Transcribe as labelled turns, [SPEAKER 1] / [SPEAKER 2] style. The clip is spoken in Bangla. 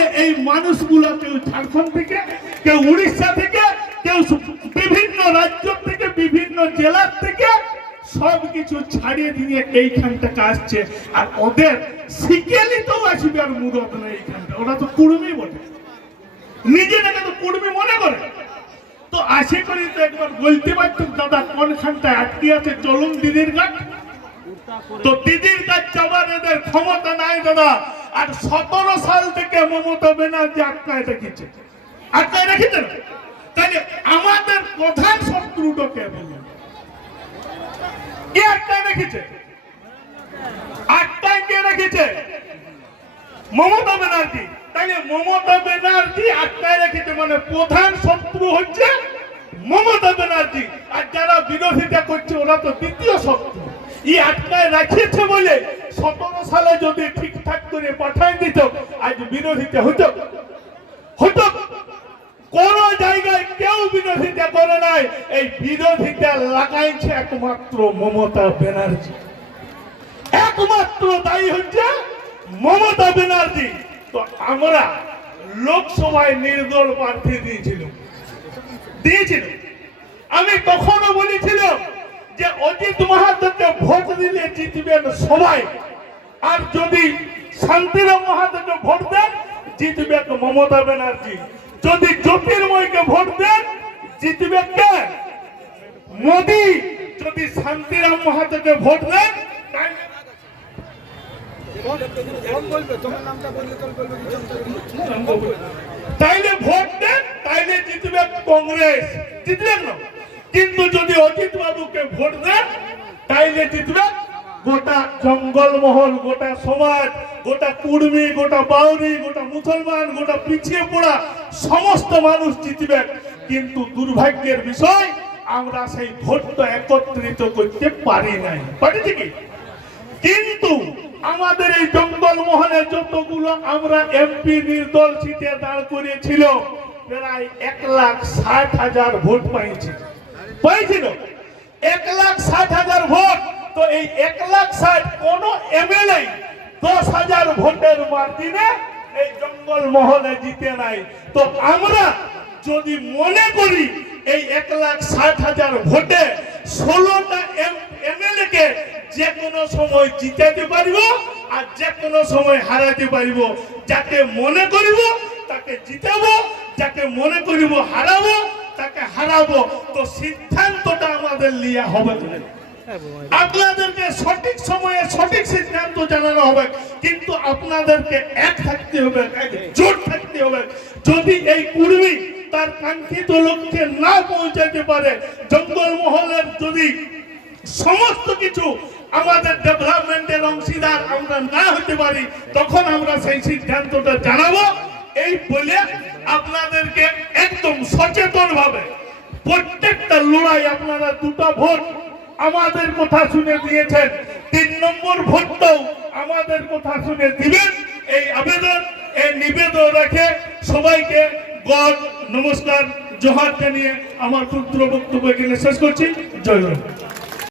[SPEAKER 1] যে এই মানুষগুলো কেউ ঝাড়খণ্ড থেকে, কেউ উড়িষ্যা থেকে, কেউ বিভিন্ন রাজ্য থেকে, বিভিন্ন জেলার থেকে সব কিছু ছাড়িয়ে দিয়ে এইখানটাকে আসছে। আর ওদের শিকেলিতেও আসবে আর মুরত না এইখানটা। ওরা তো কুড়মি বটে। নিজেটাকে তো কুড়মি মনে করে। তো আশা করি তো একবার বলতে পারতো দাদা কোনখানটায় আটকে আছে চলুন দিদির ঘাট। তো দিদির কাজ যাবার এদের ক্ষমতা নাই, দাদা। আর সতেরো সাল থেকে মমতা ব্যানার্জি আটকায় রেখেছে। আটকায় রেখেছেন তাহলে আমাদের প্রধান শত্রুটা কে বলুন? কে আটকায় রেখেছে? আটকায় কে রেখেছে? মমতা ব্যানার্জি। তাহলে মমতা ব্যানার্জি আটকায় রেখেছে মানে প্রধান শত্রু হচ্ছে মমতা ব্যানার্জি। আর যারা বিরোধিতা করছে, ওরা তো দ্বিতীয় শত্রু। আটকায় রাখিয়েছে বলে সতেরো সালে যদি ঠিকঠাক করে পাঠাই দিত, আজ বিরোধিতা হতো। হতো। কোন জায়গায় কেউ বিরোধিতা করে নাই। এই বিরোধিতা লাগাইছে একমাত্র মমতা ব্যানার্জি। একমাত্র দায়ী হচ্ছে মমতা ব্যানার্জি। তো আমরা লোকসভায় নির্দল প্রার্থী দিয়েছিল দিয়েছিল আমি তখনও বলেছিলাম যে অজিত মাহাতোকে দিলে জিতবেন সবাই। আর যদি শান্তিরাম মাহাতোকে ভোট দেন, জিতবে মমতা ব্যানার্জি। যদি জ্যোতির্ময়কে ভোট দেন, জিতবে কে? মোদি। যদি শান্তিরাম মাহাতোকে ভোট দেন তাইলে ভোট দেন, তাইলে জিতবে কংগ্রেস। জিতবেন না? কিন্তু যদি অজিত বাবুকে ভোট দেন, তাইলে জিতবে গোটা জঙ্গলমহল, গোটা সমাজ, গোটা কুর্মী, গোটা বাউরি, গোটা মুসলমান, গোটা পিছিয়ে পড়া সমস্ত মানুষ জিতবে। কিন্তু দুর্ভাগ্যের বিষয়, আমরা সেই ভোটটা একত্রিত করতে পারি নাই। পারি কি? কিন্তু আমাদের এই জঙ্গল মহলে যতগুলো আমরা এমপি নির্দল সিটে দাঁড় করিয়েছিল, প্রায় এক লাখ ষাট হাজার ভোট পাইছে। পাইছিল? এক লাখ ষাট এই এক লাখ ষাট কোন এমএলএ দশ হাজার ভোটের মার্জিনে এই জঙ্গল মহলে জিতে নাই। তো আমরা যদি মনে করি এই এক লাখ ষাট হাজার ভোটে ষোলোটা এমএলএ কে যে কোনো সময় জিতাতে পারিব আর যে কোনো সময় হারাতে পারিব। যাকে মনে করিব তাকে জিতাবো, যাকে মনে করিব হারাবো, তাকে হারাবো। তো সিদ্ধান্তটা আমাদের লিয়া হবে আপনাদেরকে সঠিক সময়ে সঠিক সিদ্ধান্ত জানানো হবে কিন্তু আপনাদেরকে এক থাকতে হবে জোট থাকতে হবে। যদি এই কুর্মী তার কাঙ্ক্ষিত লক্ষ্যে না পৌঁছাতে পারে জঙ্গল মহলের যদি সমস্ত কিছু আমাদের ডেভেলপমেন্টের অংশীদার আমরা না হতে পারি তখন আমরা সেই সিদ্ধান্তটা জানাব। এই বলে আপনাদেরকে একদম সচেতন ভাবে প্রত্যেকটা লড়াই আপনারা দুটো ভোট আমাদের কথা শুনে দিয়েছেন। তিন নম্বর ভোটটাও আমাদের কথা শুনে দিবেন। এই আবেদন, এই নিবেদন রেখে সবাইকে গড নমস্কার, জোহারকে নিয়ে আমার ক্ষুদ্র বক্তব্য এখানে শেষ করছি। জয়